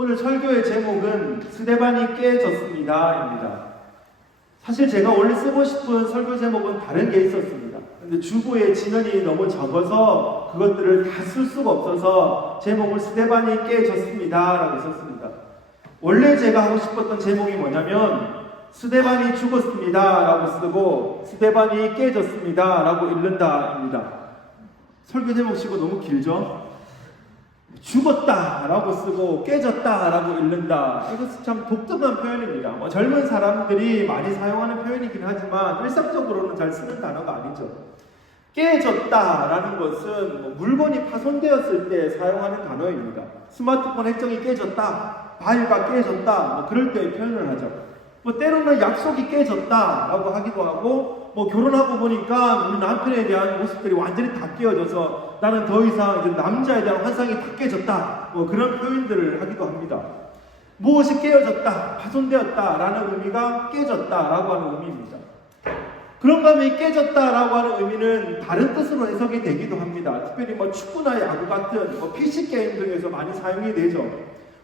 오늘 설교의 제목은 스데반이 깨졌습니다입니다. 사실 제가 원래 쓰고 싶은 설교 제목은 다른 게 있었습니다. 근데 주보에 진원이 너무 적어서 그것들을 다 쓸 수가 없어서 제목을 스데반이 깨졌습니다라고 썼습니다. 원래 제가 하고 싶었던 제목이 뭐냐면 스데반이 죽었습니다라고 쓰고 스데반이 깨졌습니다라고 읽는다입니다. 설교 제목 치고 너무 길죠? 죽었다라고 쓰고 깨졌다라고 읽는다. 이것은 참 독특한 표현입니다. 젊은 사람들이 많이 사용하는 표현이긴 하지만 일상적으로는 잘 쓰는 단어가 아니죠. 깨졌다라는 것은 물건이 파손되었을 때 사용하는 단어입니다. 스마트폰 액정이 깨졌다, 바위가 깨졌다, 그럴 때 표현을 하죠. 때로는 약속이 깨졌다라고 하기도 하고, 결혼하고 보니까 우리 남편에 대한 모습들이 완전히 다 깨어져서 나는 더 이상 이제 남자에 대한 환상이 다 깨졌다, 그런 표현들을 하기도 합니다. 무엇이 깨어졌다, 파손되었다라는 의미가 깨졌다라고 하는 의미입니다. 그런가 하면 깨졌다라고 하는 의미는 다른 뜻으로 해석이 되기도 합니다. 특별히 축구나 야구 같은 PC 게임 등에서 많이 사용이 되죠.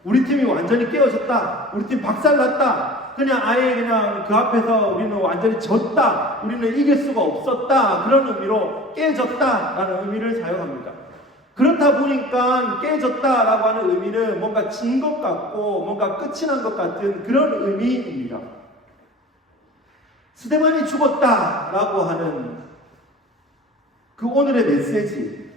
우리 팀이 완전히 깨어졌다, 우리 팀 박살났다, 그냥 아예 그냥 그 앞에서 우리는 완전히 졌다, 우리는 이길 수가 없었다, 그런 의미로 깨졌다라는 의미를 사용합니다. 그렇다 보니까 깨졌다라고 하는 의미는 뭔가 진 것 같고 뭔가 끝이 난 것 같은 그런 의미입니다. 스데반이 죽었다라고 하는 그 오늘의 메시지.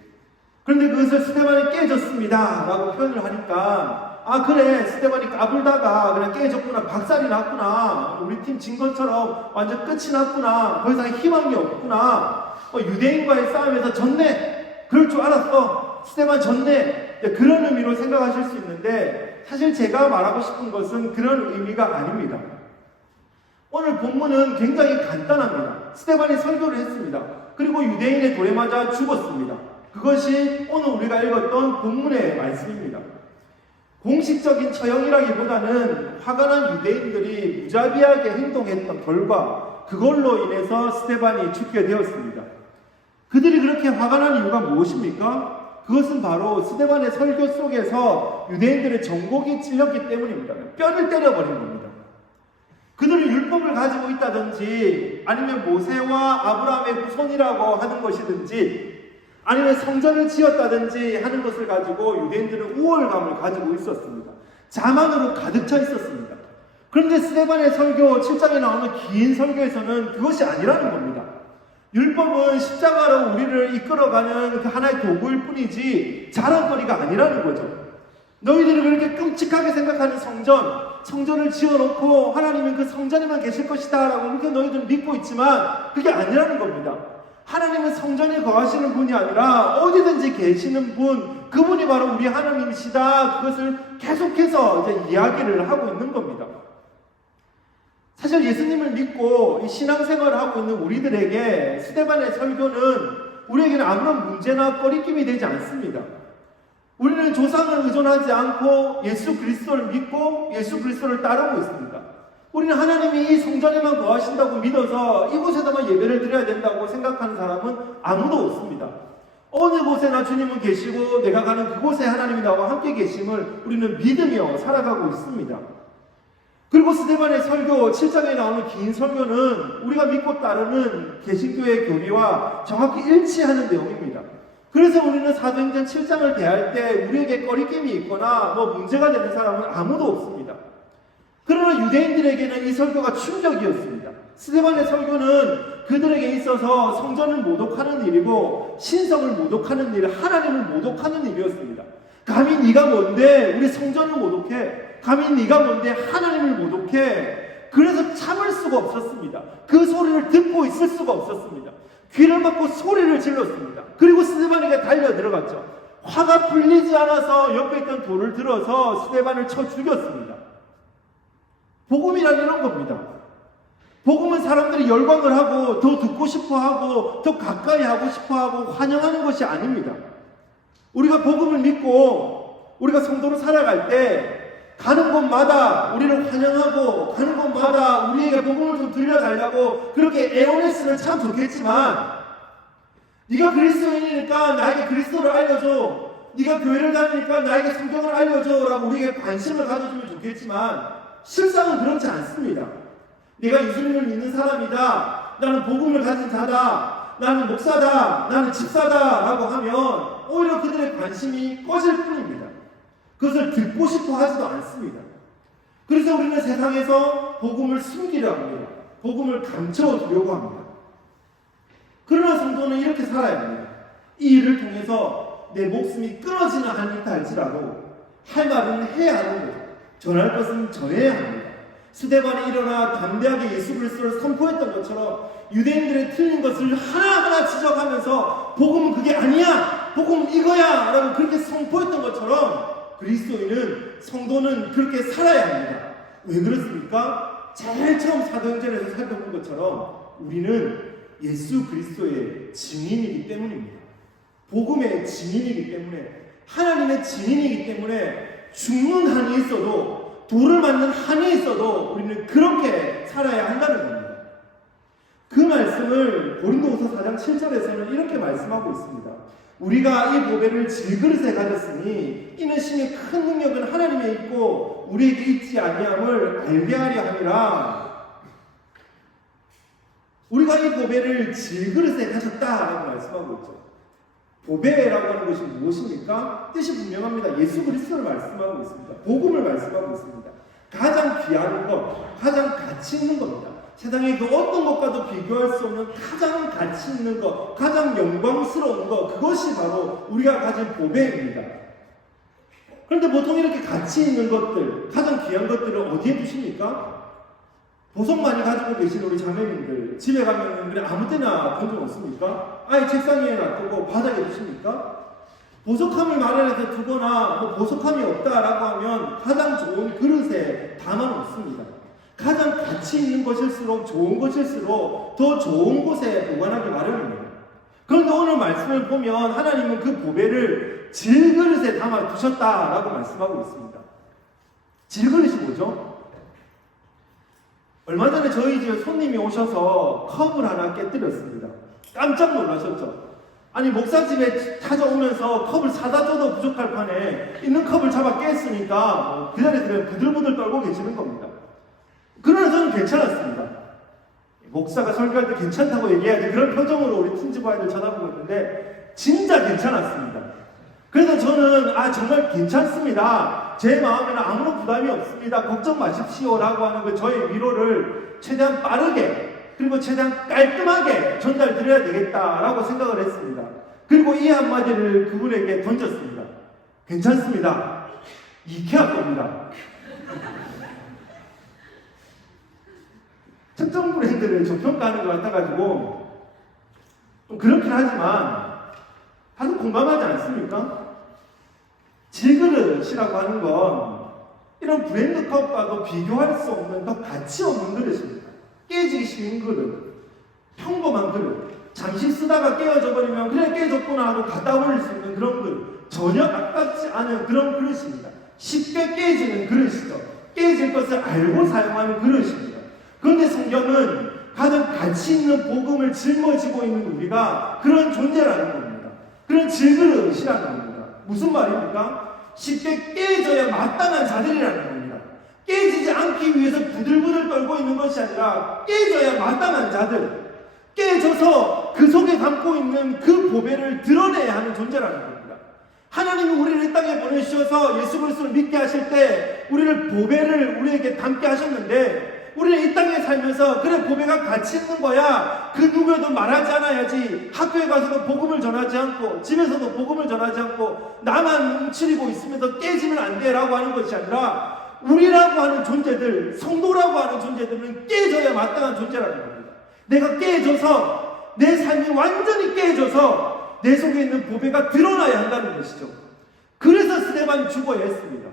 그런데 그것을 스데반이 깨졌습니다라고 표현을 하니까 그래, 스데반이 까불다가 그냥 깨졌구나, 박살이 났구나, 우리 팀 진 것처럼 완전 끝이 났구나, 더 이상 희망이 없구나, 유대인과의 싸움에서 졌네, 그럴 줄 알았어, 스데반 졌네, 그런 의미로 생각하실 수 있는데 사실 제가 말하고 싶은 것은 그런 의미가 아닙니다. 오늘 본문은 굉장히 간단합니다. 스데반이 설교를 했습니다. 그리고 유대인의 돌에 맞아 죽었습니다. 그것이 오늘 우리가 읽었던 본문의 말씀입니다. 공식적인 처형이라기보다는 화가 난 유대인들이 무자비하게 행동했던 결과 그걸로 인해서 스데반이 죽게 되었습니다. 그들이 그렇게 화가 난 이유가 무엇입니까? 그것은 바로 스데반의 설교 속에서 유대인들의 정곡이 찔렸기 때문입니다. 뼈를 때려버린 겁니다. 그들은 율법을 가지고 있다든지 아니면 모세와 아브라함의 후손이라고 하는 것이든지 아니면 성전을 지었다든지 하는 것을 가지고 유대인들은 우월감을 가지고 있었습니다. 자만으로 가득 차 있었습니다. 그런데 스데반의 설교 7장에 나오는 긴 설교에서는 그것이 아니라는 겁니다. 율법은 십자가로 우리를 이끌어가는 그 하나의 도구일 뿐이지 자랑거리가 아니라는 거죠. 너희들이 그렇게 끔찍하게 생각하는 성전을 지어놓고 하나님은 그 성전에만 계실 것이다 라고 그렇게 너희들은 믿고 있지만 그게 아니라는 겁니다. 하나님은 성전에 거하시는 분이 아니라 어디든지 계시는 분, 그분이 바로 우리 하나님이시다. 그것을 계속해서 이제 이야기를 하고 있는 겁니다. 사실 예수님을 믿고 이 신앙생활을 하고 있는 우리들에게 스데반의 설교는 우리에게는 아무런 문제나 꺼리낌이 되지 않습니다. 우리는 조상을 의존하지 않고 예수 그리스도를 믿고 예수 그리스도를 따르고 있습니다. 우리는 하나님이 이 성전에만 거하신다고 믿어서 이곳에다만 예배를 드려야 된다고 생각하는 사람은 아무도 없습니다. 어느 곳에나 주님은 계시고 내가 가는 그곳에 하나님이 나와 함께 계심을 우리는 믿으며 살아가고 있습니다. 그리고 스데반의 설교 7장에 나오는 긴 설교는 우리가 믿고 따르는 개신교의 교리와 정확히 일치하는 내용입니다. 그래서 우리는 사도행전 7장을 대할 때 우리에게 꺼리낌이 있거나 문제가 되는 사람은 아무도 없습니다. 그러나 유대인들에게는 이 설교가 충격이었습니다. 스데반의 설교는 그들에게 있어서 성전을 모독하는 일이고 신성을 모독하는 일, 하나님을 모독하는 일이었습니다. 감히 네가 뭔데 우리 성전을 모독해? 감히 네가 뭔데 하나님을 모독해? 그래서 참을 수가 없었습니다. 그 소리를 듣고 있을 수가 없었습니다. 귀를 막고 소리를 질렀습니다. 그리고 스데반에게 달려 들어갔죠. 화가 풀리지 않아서 옆에 있던 돌을 들어서 스데반을 쳐 죽였습니다. 복음이란 이런 겁니다. 복음은 사람들이 열광을 하고 더 듣고 싶어하고 더 가까이 하고 싶어하고 환영하는 것이 아닙니다. 우리가 복음을 믿고 우리가 성도로 살아갈 때 가는 곳마다 우리를 환영하고 가는 곳마다 우리에게 복음을 좀 들려달라고 그렇게 애원했으면 참 좋겠지만 네가 그리스도인이니까 나에게 그리스도를 알려줘, 네가 교회를 다니니까 나에게 성경을 알려줘 라고 우리에게 관심을 가져주면 좋겠지만 실상은 그렇지 않습니다. 내가 예수님을 믿는 사람이다, 나는 복음을 가진 자다, 나는 목사다, 나는 집사다 라고 하면 오히려 그들의 관심이 꺼질 뿐입니다. 그것을 듣고 싶어 하지도 않습니다. 그래서 우리는 세상에서 복음을 숨기려 합니다. 복음을 감춰두려고 합니다. 그러나 성도는 이렇게 살아야 합니다. 이 일을 통해서 내 목숨이 끊어지는 한이 있다 할지라도 할 말은 해야 하는 거죠. 전할 것은 전해야 합니다. 스데반이 일어나 담대하게 예수 그리스도를 선포했던 것처럼 유대인들의 틀린 것을 하나하나 지적하면서 복음은 그게 아니야, 복음은 이거야 라고 그렇게 선포했던 것처럼 그리스도인은, 성도는 그렇게 살아야 합니다. 왜 그렇습니까? 제일 처음 사도행전에서 살펴본 것처럼 우리는 예수 그리스도의 증인이기 때문입니다. 복음의 증인이기 때문에, 하나님의 증인이기 때문에 죽는 한이 있어도, 돌을 맞는 한이 있어도 우리는 그렇게 살아야 한다는 겁니다. 그 말씀을 고린도후서 4장 7절에서는 이렇게 말씀하고 있습니다. 우리가 이 보배를 질그릇에 가졌으니 이는 심히 큰 능력은 하나님에 있고 우리에게 있지 아니함을 알게 하려 함이라. 우리가 이 보배를 질그릇에 가졌다라고 말씀하고 있죠. 보배라고 하는 것이 무엇입니까? 뜻이 분명합니다. 예수 그리스도를 말씀하고 있습니다. 복음을 말씀하고 있습니다. 가장 귀한 것, 가장 가치 있는 겁니다. 세상의 그 어떤 것과도 비교할 수 없는 가장 가치 있는 것, 가장 영광스러운 것, 그것이 바로 우리가 가진 보배입니다. 그런데 보통 이렇게 가치 있는 것들, 가장 귀한 것들을 어디에 두십니까? 보석 많이 가지고 계신 우리 자매님들, 집에 가면 그냥 아무 때나 던져 놓습니까? 아예 책상 위에 놔두고 바닥에 두십니까? 보석함을 마련해서 두거나 뭐 보석함이 없다라고 하면 가장 좋은 그릇에 담아 놓습니다. 가장 가치 있는 것일수록, 좋은 것일수록 더 좋은 곳에 보관하기 마련입니다. 그런데 오늘 말씀을 보면 하나님은 그 보배를 질그릇에 담아 두셨다라고 말씀하고 있습니다. 질그릇이 뭐죠? 얼마 전에 저희 집에 손님이 오셔서 컵을 하나 깨뜨렸습니다. 깜짝 놀라셨죠? 아니, 목사 집에 찾아오면서 컵을 사다 줘도 부족할 판에 있는 컵을 잡아 깼으니까 그 자리에 부들부들 떨고 계시는 겁니다. 그러나 저는 괜찮았습니다. 목사가 설교할 때 괜찮다고 얘기해야지 그런 표정으로 우리 팀집 아이들 쳐다보고 있는데 진짜 괜찮았습니다. 그래서 저는 정말 괜찮습니다. 제 마음에는 아무런 부담이 없습니다. 걱정 마십시오 라고 하는 그 저의 위로를 최대한 빠르게 그리고 최대한 깔끔하게 전달드려야 되겠다라고 생각을 했습니다. 그리고 이 한마디를 그분에게 던졌습니다. 괜찮습니다. 이케아 겁니다. 특정 브랜드를 저평가하는 것 같아가지고 좀 그렇긴 하지만 다들 공감하지 않습니까? 질그릇이라고 하는 건 이런 브랜드 컵과도 비교할 수 없는 더 가치 없는 그릇입니다. 깨지기 쉬운 그릇, 평범한 그릇, 잠시 쓰다가 깨어져 버리면 그래 깨졌구나 하고 갖다 버릴 수 있는 그런 그릇, 전혀 아깝지 않은 그런 그릇입니다. 쉽게 깨지는 그릇이죠. 깨질 것을 알고 사용하는 그릇입니다. 그런데 성경은 가장 가치 있는 복음을 짊어지고 있는 우리가 그런 존재라는 겁니다. 그런 질그릇이라는 겁니다. 무슨 말입니까? 쉽게 깨져야 마땅한 자들이라는 겁니다. 깨지지 않기 위해서 부들부들 떨고 있는 것이 아니라 깨져야 마땅한 자들, 깨져서 그 속에 담고 있는 그 보배를 드러내야 하는 존재라는 겁니다. 하나님이 우리를 이 땅에 보내주셔서 예수 그리스도를 믿게 하실 때 우리를 보배를 우리에게 담게 하셨는데 우리는 이 땅에 살면서 그래 보배가 가치 있는 거야 그 누구에도 말하지 않아야지, 학교에 가서도 복음을 전하지 않고 집에서도 복음을 전하지 않고 나만 뭉치리고 있으면서 깨지면 안 돼 라고 하는 것이 아니라 우리라고 하는 존재들, 성도라고 하는 존재들은 깨져야 마땅한 존재라는 겁니다. 내가 깨져서 내 삶이 완전히 깨져서 내 속에 있는 보배가 드러나야 한다는 것이죠. 그래서 스데반이 죽어야 했습니다.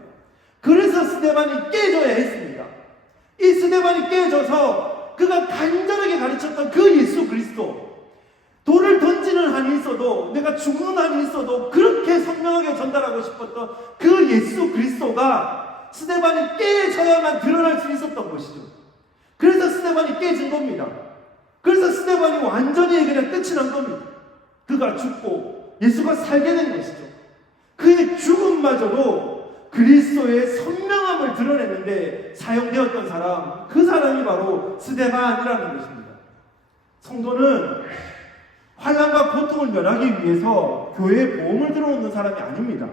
그래서 스데반이 깨져야 했습니다. 이 스데반이 깨져서 그가 간절하게 가르쳤던 그 예수 그리스도, 돌을 던지는 한이 있어도 내가 죽는 한이 있어도 그렇게 선명하게 전달하고 싶었던 그 예수 그리스도가 스데반이 깨져야만 드러날 수 있었던 것이죠. 그래서 스데반이 깨진 겁니다. 그래서 스데반이 완전히 그냥 끝이 난 겁니다. 그가 죽고 예수가 살게 된 것이죠. 그의 죽음마저도 그리스도의 선명함을 드러내는데 사용되었던 사람, 그 사람이 바로 스데반이라는 것입니다. 성도는 환난과 고통을 면하기 위해서 교회에 보험을 들어놓는 사람이 아닙니다.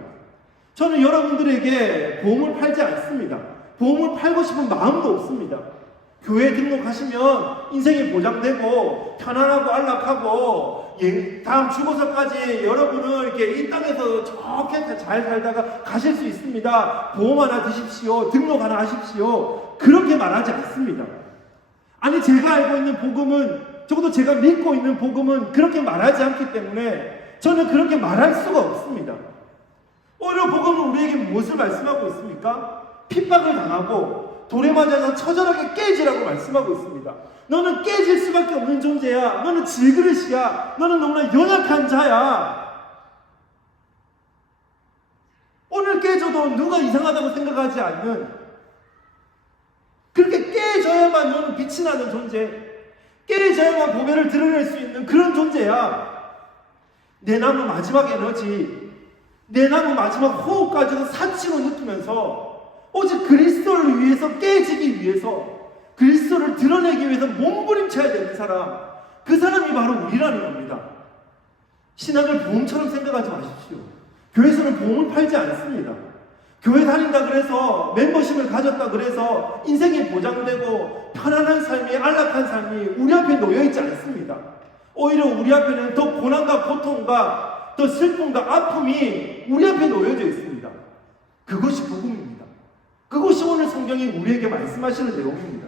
저는 여러분들에게 보험을 팔지 않습니다. 보험을 팔고 싶은 마음도 없습니다. 교회에 등록하시면 인생이 보장되고 편안하고 안락하고 다음 죽어서까지 여러분은 이렇게 이 땅에서 좋게 잘 살다가 가실 수 있습니다. 보험 하나 드십시오. 등록 하나 하십시오. 그렇게 말하지 않습니다. 아니, 제가 알고 있는 복음은, 적어도 제가 믿고 있는 복음은 그렇게 말하지 않기 때문에 저는 그렇게 말할 수가 없습니다. 오히려 복음은 우리에게 무엇을 말씀하고 있습니까? 핍박을 당하고 돌에 맞아서 처절하게 깨지라고 말씀하고 있습니다. 너는 깨질 수밖에 없는 존재야. 너는 질그릇이야. 너는 너무나 연약한 자야. 오늘 깨져도 누가 이상하다고 생각하지 않는, 그렇게 깨져야만 너는 빛이 나는 존재, 깨져야만 보배를 드러낼 수 있는 그런 존재야. 내 남은 마지막 에너지, 내 남은 마지막 호흡까지도 사치로 느끼면서 오직 그리스도를 위해서, 깨지기 위해서, 그리스도를 드러내기 위해서 몸부림쳐야 되는 사람, 그 사람이 바로 우리라는 겁니다. 신앙을 보험처럼 생각하지 마십시오. 교회에서는 보험을 팔지 않습니다. 교회 다닌다 그래서, 멤버십을 가졌다 그래서 인생이 보장되고 편안한 삶이, 안락한 삶이 우리 앞에 놓여있지 않습니다. 오히려 우리 앞에는 더 고난과 고통과 더 슬픔과 아픔이 우리 앞에 놓여져 있습니다. 그것이 복음입니다. 그것이 오늘 성경이 우리에게 말씀하시는 내용입니다.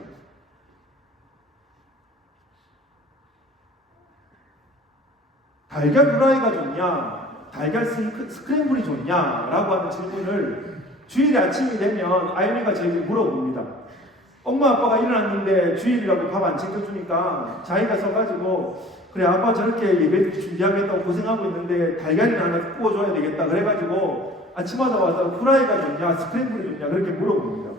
달걀 후라이가 좋냐, 달걀 스크램블이 좋냐 라고 하는 질문을 주일 아침이 되면 아이미가 저에게 물어봅니다. 엄마 아빠가 일어났는데 주일이라고 밥 안 챙겨주니까 자기가 서가지고, 그래 아빠 저렇게 예배 준비하겠다고 고생하고 있는데 달걀이나 하나 구워줘야 되겠다 그래가지고 아침마다 와서 후라이가 좋냐 스크램블이 좋냐 그렇게 물어봅니다.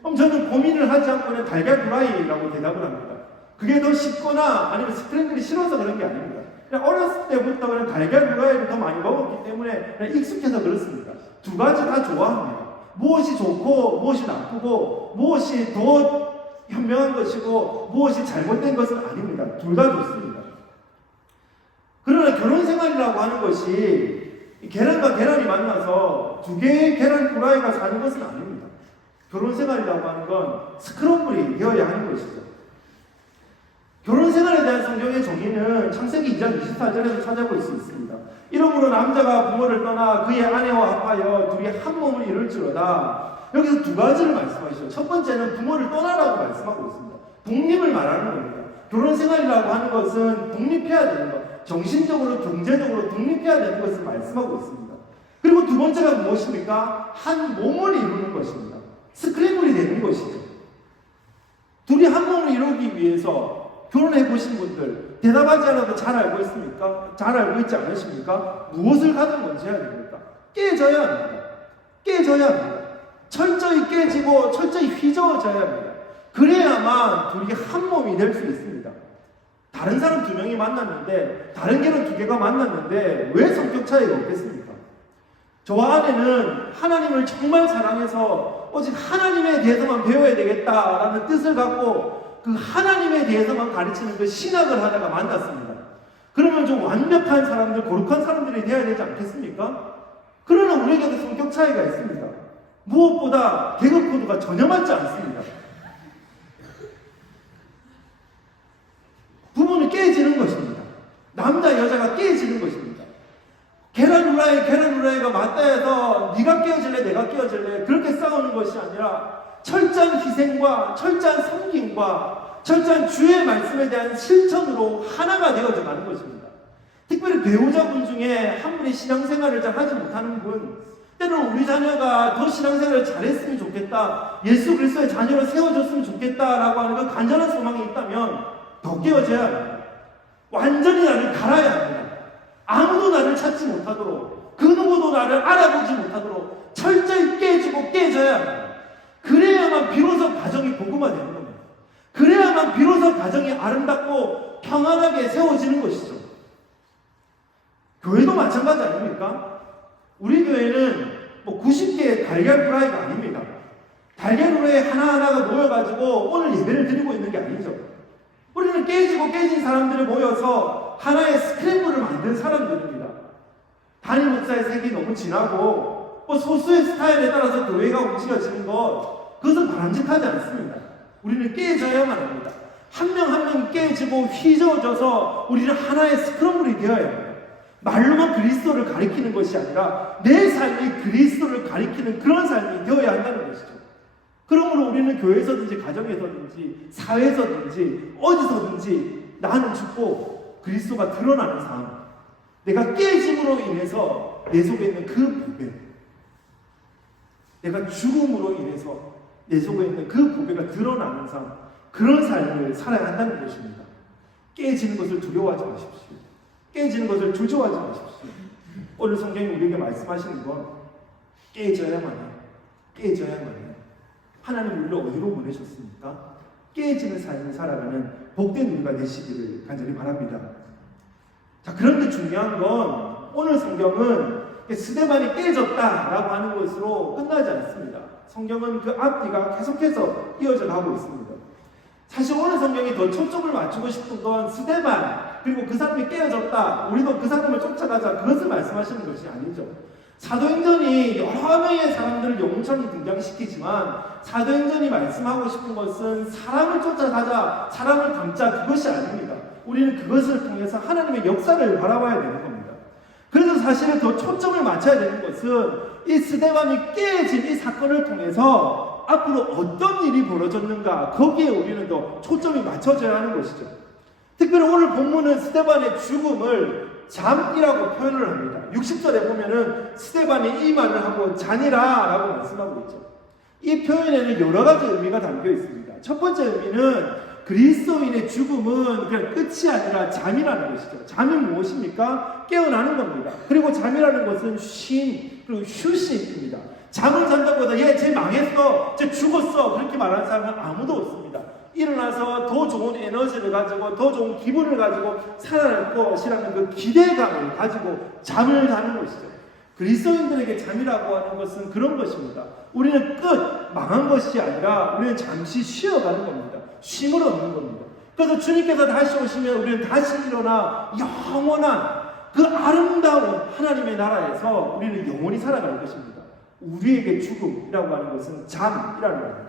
그럼 저는 고민을 하지 않고는 달걀 후라이라고 대답을 합니다. 그게 더 쉽거나 아니면 스크램블이 싫어서 그런 게 아닙니다. 그냥 어렸을 때부터 그냥 달걀 후라이를 더 많이 먹었기 때문에 그냥 익숙해서 그렇습니다. 두 가지 다 좋아합니다. 무엇이 좋고 무엇이 나쁘고 무엇이 더 현명한 것이고 무엇이 잘못된 것은 아닙니다. 둘 다 좋습니다. 그러나 결혼 생활이라고 하는 것이 계란과 계란이 만나서 두 개의 계란 후라이가 사는 것은 아닙니다. 결혼 생활이라고 하는 건 스크럼블이 되어야 하는 것이죠. 결혼 생활에 대한 성경의 정의는 창세기 2장 24절에서 찾아볼 수 있습니다. 이러므로 남자가 부모를 떠나 그의 아내와 합하여 둘이 한 몸을 이룰지어다. 여기서 두 가지를 말씀하시죠. 첫 번째는 부모를 떠나라고 말씀하고 있습니다. 독립을 말하는 겁니다. 결혼 생활이라고 하는 것은 독립해야 되는 것, 정신적으로 경제적으로 독립해야 되는 것을 말씀하고 있습니다. 그리고 두 번째가 무엇입니까? 한 몸을 이루는 것입니다. 스크램블이 되는 것이죠. 둘이 한 몸을 이루기 위해서 결혼해 보신 분들 대답하지 않아도 잘 알고 있습니까? 잘 알고 있지 않으십니까? 무엇을 가장 먼저 해야 됩니까? 깨져야 합니다. 깨져야 합니다. 철저히 깨지고 철저히 휘저어져야 합니다. 그래야만 둘이 한 몸이 될 수 있습니다. 다른 사람 두 명이 만났는데, 다른 계론 두 개가 만났는데 왜 성격 차이가 없겠습니까? 저와 아내는 하나님을 정말 사랑해서 오직 하나님에 대해서만 배워야 되겠다라는 뜻을 갖고 그 하나님에 대해서만 가르치는 그 신학을 하다가 만났습니다. 그러면 좀 완벽한 사람들, 거룩한 사람들이 되어야 되지 않겠습니까? 그러나 우리에게도 성격 차이가 있습니다. 무엇보다 개그 코드가 전혀 맞지 않습니다. 부부는 깨지는 것입니다. 남자 여자가 깨지는 것입니다. 계란 후라이가 맞다 해서 네가 깨어질래 내가 깨어질래 그렇게 싸우는 것이 아니라 철저한 희생과 철저한 섬김과 철저한 주의 말씀에 대한 실천으로 하나가 되어져 가는 것입니다. 특별히 배우자분 중에 한 분이 신앙생활을 잘 하지 못하는 분, 때로는 우리 자녀가 더 신앙생활을 잘했으면 좋겠다, 예수 그리스도의 자녀로 세워졌으면 좋겠다라고 하는 그 간절한 소망이 있다면 더 깨어져야 합니다. 완전히 나를 갈아야 합니다. 아무도 나를 찾지 못하도록, 그 누구도 나를 알아보지 못하도록 철저히 깨지고 깨져야 합니다. 그래야만 비로소 가정이 복음화되는 겁니다. 그래야만 비로소 가정이 아름답고 평안하게 세워지는 것이죠. 교회도 마찬가지 아닙니까? 우리 교회는 뭐 90개의 달걀 프라이가 아닙니다. 달걀 후라이 하나하나가 모여가지고 오늘 예배를 드리고 있는 게 아니죠. 우리는 깨지고 깨진 사람들이 모여서 하나의 스크램블을 만든 사람들입니다. 단임 목사의 색이 너무 진하고 뭐 소수의 스타일에 따라서 교회가 움직여지는 것, 그것은 바람직하지 않습니다. 우리는 깨져야만 합니다. 한 명 한 명이 깨지고 휘저어져서 우리는 하나의 스크럼블이 되어야 합니다. 말로만 그리스도를 가리키는 것이 아니라 내 삶이 그리스도를 가리키는 그런 삶이 되어야 한다는 것이죠. 그러므로 우리는 교회에서든지 가정에서든지 사회에서든지 어디서든지 나는 죽고 그리스도가 드러나는 삶, 내가 깨짐으로 인해서 내 속에 있는 그 보배, 내가 죽음으로 인해서 내 속에 있는 그 보배가 드러나는 삶, 그런 삶을 살아야 한다는 것입니다. 깨지는 것을 두려워하지 마십시오. 깨지는 것을 주저하지 마십시오. 오늘 성경이 우리에게 말씀하시는 건 깨져야만 해요. 깨져야만 해요. 하나님 우리를 어디로 보내셨습니까? 깨지는 삶을 살아가는 복된 우리가 되시기를 간절히 바랍니다. 자, 그런데 중요한 건 오늘 성경은 스데반이 깨졌다라고 하는 것으로 끝나지 않습니다. 성경은 그 앞뒤가 계속해서 이어져 가고 있습니다. 사실 오늘 성경이 더 초점을 맞추고 싶은 건 스데반, 그리고 그 사람이 깨어졌다, 우리도 그 사람을 쫓아가자, 그것을 말씀하시는 것이 아니죠. 사도행전이 여러 명의 사람들을 영웅처럼 등장시키지만 사도행전이 말씀하고 싶은 것은 사람을 쫓아가자, 사람을 담자, 그것이 아닙니다. 우리는 그것을 통해서 하나님의 역사를 바라봐야 되는 겁니다. 그래서 사실은 더 초점을 맞춰야 되는 것은 이 스데반이 깨진 이 사건을 통해서 앞으로 어떤 일이 벌어졌는가, 거기에 우리는 더 초점이 맞춰져야 하는 것이죠. 특별히 오늘 본문은 스데반의 죽음을 잠이라고 표현을 합니다. 60절에 보면은 스데반이 이 말을 하고 자니라 라고 말씀하고 있죠. 이 표현에는 여러 가지 의미가 담겨 있습니다. 첫 번째 의미는 그리스도인의 죽음은 그냥 끝이 아니라 잠이라는 것이죠. 잠이 무엇입니까? 깨어나는 겁니다. 그리고 잠이라는 것은 쉼, 그리고 휴식입니다. 잠을 잔다고 해서 얘 망했어, 쟤 죽었어, 그렇게 말하는 사람은 아무도 없습니다. 일어나서 더 좋은 에너지를 가지고 더 좋은 기분을 가지고 살아날 것이라는 그 기대감을 가지고 잠을 자는 것이죠. 그리스도인들에게 잠이라고 하는 것은 그런 것입니다. 우리는 끝, 망한 것이 아니라 우리는 잠시 쉬어가는 겁니다. 쉼을 얻는 겁니다. 그래서 주님께서 다시 오시면 우리는 다시 일어나 영원한 그 아름다운 하나님의 나라에서 우리는 영원히 살아갈 것입니다. 우리에게 죽음이라고 하는 것은 잠이라는 겁니다.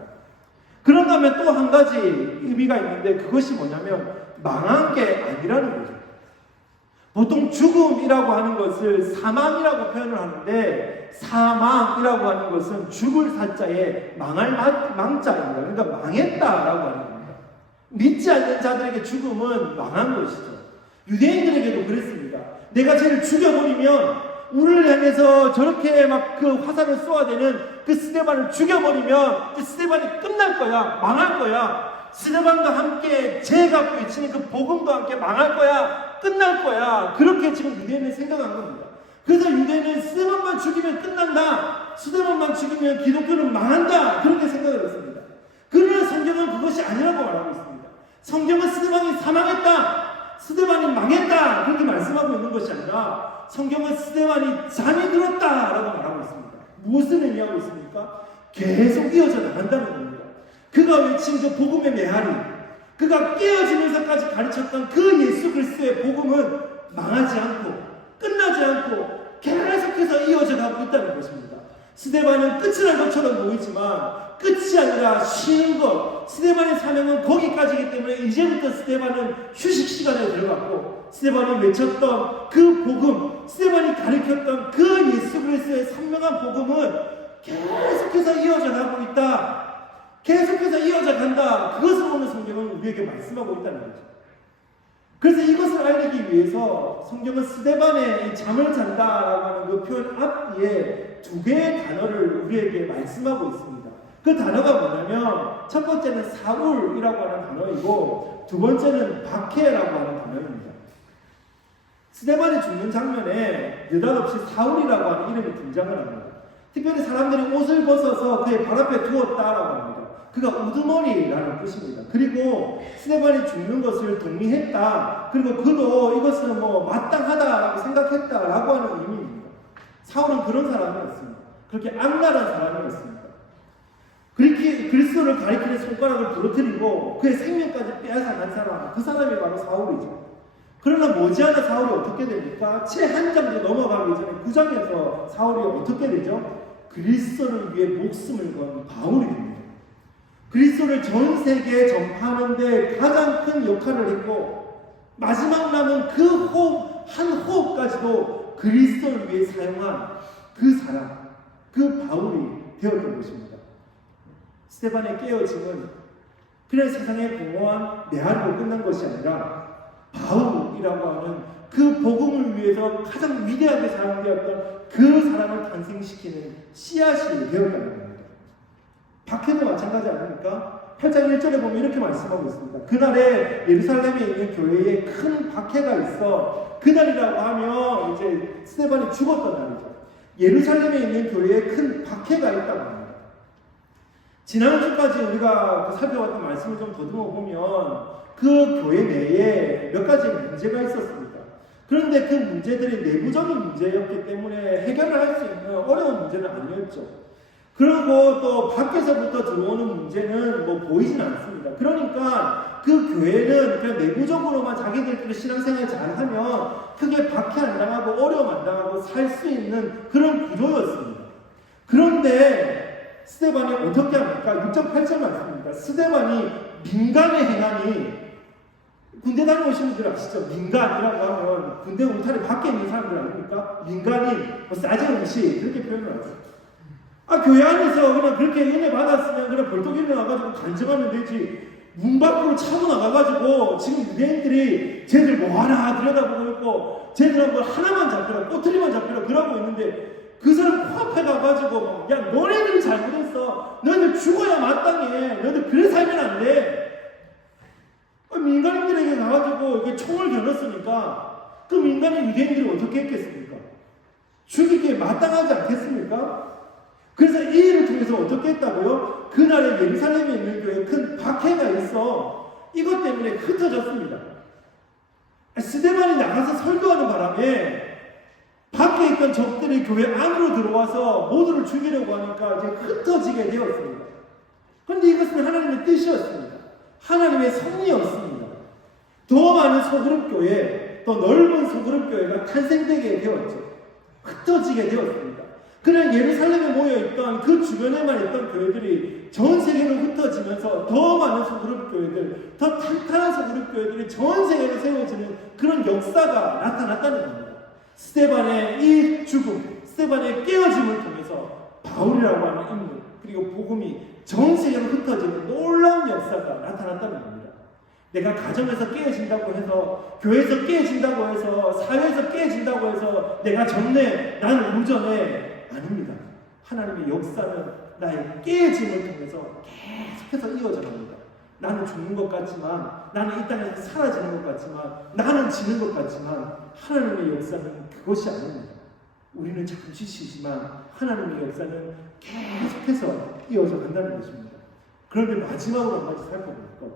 그런다면 또 한 가지 의미가 있는데 그것이 뭐냐면 망한 게 아니라는 거죠. 보통 죽음이라고 하는 것을 사망이라고 표현을 하는데 사망이라고 하는 것은 죽을 사자에 망할 망자입니다. 그러니까 망했다라고 하는 겁니다. 믿지 않는 자들에게 죽음은 망한 것이죠. 유대인들에게도 그랬습니다. 내가 쟤를 죽여버리면 우리를 향해서 저렇게 막 그 화살을 쏘아대는 그 스데반을 죽여버리면 그 스데반이 끝날 거야, 망할 거야. 스데반과 함께 죄가 외치는 그 복음도 함께 망할 거야, 끝날 거야. 그렇게 지금 유대인은 생각한 겁니다. 그래서 유대인은 스데반만 죽이면 끝난다, 스데반만 죽이면 기독교는 망한다, 그렇게 생각을 했습니다. 그러나 성경은 그것이 아니라고 말하고 있습니다. 성경은 스데반이 사망했다, 스데반이 망했다, 그렇게 말씀하고 있는 것이 아니라 성경은 스데반이 잠이 들었다라고 말하고 있습니다. 무엇을 의미하고 있습니까? 계속 이어져 나간다는 겁니다. 그가 외친 그 복음의 메아리, 그가 깨어지면서까지 가르쳤던 그 예수 그리스도의 복음은 망하지 않고 끝나지 않고 계속해서 이어져 가고 있다는 것입니다. 스데반은 끝이 난 것처럼 보이지만 끝이 아니라 쉬는 것, 스데반의 사명은 거기까지이기 때문에 이제부터 스데반은 휴식 시간에 들어갔고 스데반이 외쳤던 그 복음, 스데반이 가르쳤던 그 예수 그리스도의 선명한 복음은 계속해서 이어져 가고 있다, 계속해서 이어져 간다. 그것을 오늘 성경은 우리에게 말씀하고 있다는 거죠. 그래서 이것을 알리기 위해서 성경은 스데반의 잠을 잔다라고 하는 그 표현 앞뒤에 두 개의 단어를 우리에게 말씀하고 있습니다. 그 단어가 뭐냐면 첫 번째는 사울이라고 하는 단어이고 두 번째는 박해라고 하는 단어입니다. 스데반이 죽는 장면에 느닷없이 사울이라고 하는 이름이 등장을 합니다. 특별히 사람들이 옷을 벗어서 그의 발 앞에 두었다라고 합니다. 그가 우두머리라는 뜻입니다. 그리고 스데반이 죽는 것을 동의했다. 그리고 그도 이것은 마땅하다라고 생각했다라고 하는 의미입니다. 사울은 그런 사람이었습니다. 그렇게 악랄한 사람이었습니다. 그렇게 그리스도를 가리키는 손가락을 부러뜨리고 그의 생명까지 빼앗아간 사람, 그 사람이 바로 사울이죠. 그러나 머지않아 사울이 어떻게 됩니까? 채 한 장도 넘어가기 전에 9장에서 사울이 어떻게 되죠? 그리스도를 위해 목숨을 건 바울이 됩니다. 그리스도를 전 세계에 전파하는 데 가장 큰 역할을 했고 마지막 남은 그 호흡, 한 호흡까지도 그리스도를 위해 사용한 그 사람, 그 바울이 되었던 것입니다. 스데반의 깨어짐은 그냥 세상에 공허한 메아리로 끝난 것이 아니라 바울이라고 하는 그 복음을 위해서 가장 위대하게 사용되었던 그 사람을 탄생시키는 씨앗이 되었다는 겁니다. 박해도 마찬가지 아닙니까? 8장 1절에 보면 이렇게 말씀하고 있습니다. 그날에 예루살렘에 있는 교회에 큰 박해가 있어, 그날이라고 하면 이제 스데반이 죽었던 날이죠. 예루살렘에 있는 교회에 큰 박해가 있다고 합니다. 지난주까지 우리가 살펴봤던 말씀을 좀 더듬어 보면 그 교회 내에 몇 가지 문제가 있었습니다. 그런데 그 문제들이 내부적인 문제였기 때문에 해결을 할 수 있는 어려운 문제는 아니었죠. 그리고 또 밖에서부터 들어오는 문제는 뭐 보이진 않습니다. 그러니까 그 교회는 그냥 내부적으로만 자기들끼리 신앙생활 잘하면 크게 박해 안 당하고 어려움 안 당하고 살 수 있는 그런 구조였습니다. 그런데 스데반이 어떻게 합니까? 6장 8절 말씀입니다. 스데반이 민간의 행함이, 군대 다녀오신 분들 아시죠? 민간이라고 하면 군대 울타리 밖에 있는 사람들 아닙니까? 민간인, 사제음식 그렇게 표현을 하죠. 교회 안에서 그냥 그렇게 은혜 받았으면 그냥 벌떡 일어나가지고 간증하면 되지. 문 밖으로 차고 나가가지고 지금 유대인들이 쟤들 뭐 하나 들여다보고 있고 쟤들은 뭐 하나만 잡히라, 꼬투리만 잡히라 그러고 있는데 그 사람 코앞에 가가지고 야 너네들이 잘못했어. 너희들 죽어야 마땅해. 너희들 그래 살면 안 돼. 민간인들에게 가가지고 이게 총을 겨눴으니까 그 민간인 유대인들이 어떻게 했겠습니까? 죽이기에 마땅하지 않겠습니까? 그래서 이 일을 통해서 어떻게 했다고요? 그날에 예루살렘에 있는 교회에 큰 박해가 있어 이것 때문에 흩어졌습니다. 스데반이 나가서 설교하는 바람에 밖에 있던 적들이 교회 안으로 들어와서 모두를 죽이려고 하니까 이제 흩어지게 되었습니다. 그런데 이것은 하나님의 뜻이었습니다. 하나님의 섭리였습니다. 더 많은 소그룹교회, 더 넓은 소그룹교회가 탄생되게 되었죠. 흩어지게 되었습니다. 그냥 예루살렘에 모여있던 그 주변에만 있던 교회들이 전 세계로 흩어지면서 더 많은 소그룹교회들, 더 탄탄한 소그룹교회들이 전 세계로 세워지는 그런 역사가 나타났다는 겁니다. 스데반의 이 죽음, 스데반의 깨어짐을 통해서 바울이라고 하는 인물, 그리고 복음이 전 세계로 흩어지는 놀라운 역사가 나타났다는 겁니다. 내가 가정에서 깨어진다고 해서, 교회에서 깨어진다고 해서, 사회에서 깨어진다고 해서 내가 젊네, 나는 우전해. 아닙니다. 하나님의 역사는 나의 깨어짐을 통해서 계속해서 이어져 갑니다. 나는 죽는 것 같지만, 나는 이 땅에서 사라지는 것 같지만, 나는 지는 것 같지만 하나님의 역사는 그것이 아닙니다. 우리는 잠시 쉬지만 하나님의 역사는 계속해서 이어져 간다는 것입니다. 그런데 마지막으로 한 가지 살펴볼 것.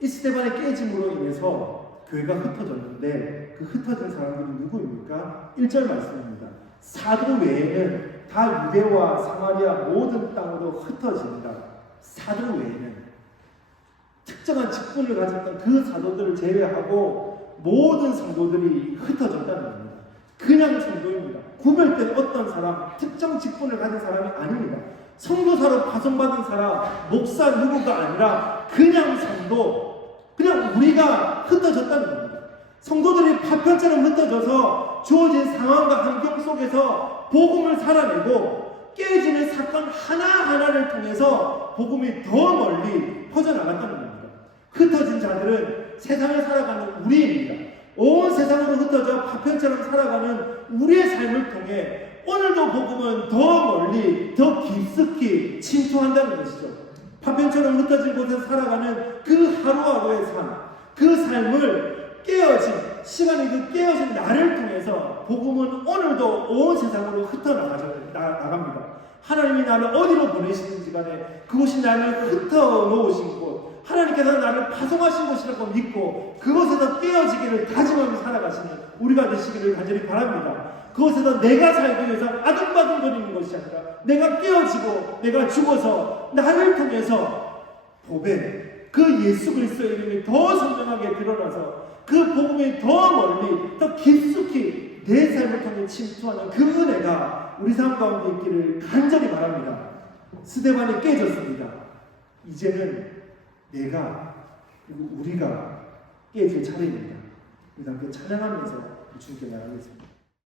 이 스데반의 깨짐으로 인해서 교회가 흩어졌는데 그 흩어진 사람들이 누구입니까? 1절 말씀입니다. 사도 외에는 다 유대와 사마리아 모든 땅으로 흩어집니다. 사도 외에는 특정한 직분을 가졌던 그 사도들을 제외하고 모든 성도들이 흩어졌다는 겁니다. 그냥 성도입니다. 구별된 어떤 사람, 특정 직분을 가진 사람이 아닙니다. 선교사로 파송받은 사람, 목사 누구가 아니라 그냥 성도, 그냥 우리가 흩어졌다는 겁니다. 성도들이 파편처럼 흩어져서 주어진 상황과 환경 속에서 복음을 살아내고 깨지는 사건 하나하나를 통해서 복음이 더 멀리 퍼져나갔다는 겁니다. 흩어진 자들은 세상을 살아가는 우리입니다. 온 세상으로 흩어져 파편처럼 살아가는 우리의 삶을 통해 오늘도 복음은 더 멀리, 더 깊숙이 침투한다는 것이죠. 파편처럼 흩어진 곳에서 살아가는 그 하루하루의 삶, 그 삶을 깨어진, 시간이 그 깨어진 나를 통해서 복음은 오늘도 온 세상으로 흩어나갑니다. 하나님이 나를 어디로 보내시는지 간에 그곳이 나를 흩어놓으신 곳, 하나님께서 나를 파송하신 것이라고 믿고 그것에서 떼어지기를 다짐하며 살아가시는 우리가 되시기를 간절히 바랍니다. 그것에서 내가 살기 위해서 아둥바둥거리는 것이 아니라 내가 깨어지고 내가 죽어서 나를 통해서 복의 그 예수 그리스도의 이름이 더 선명하게 드러나서 그 복음이 더 멀리 더 깊숙이 내 삶을 통해 침투하는 그 은혜가 우리 삶 가운데 있기를 간절히 바랍니다. 스데반이 깨졌습니다. 이제는 내가 그리고 우리가 깨질 차례입니다. 우리 함께 찬양하면서 주님께 나가겠습니다.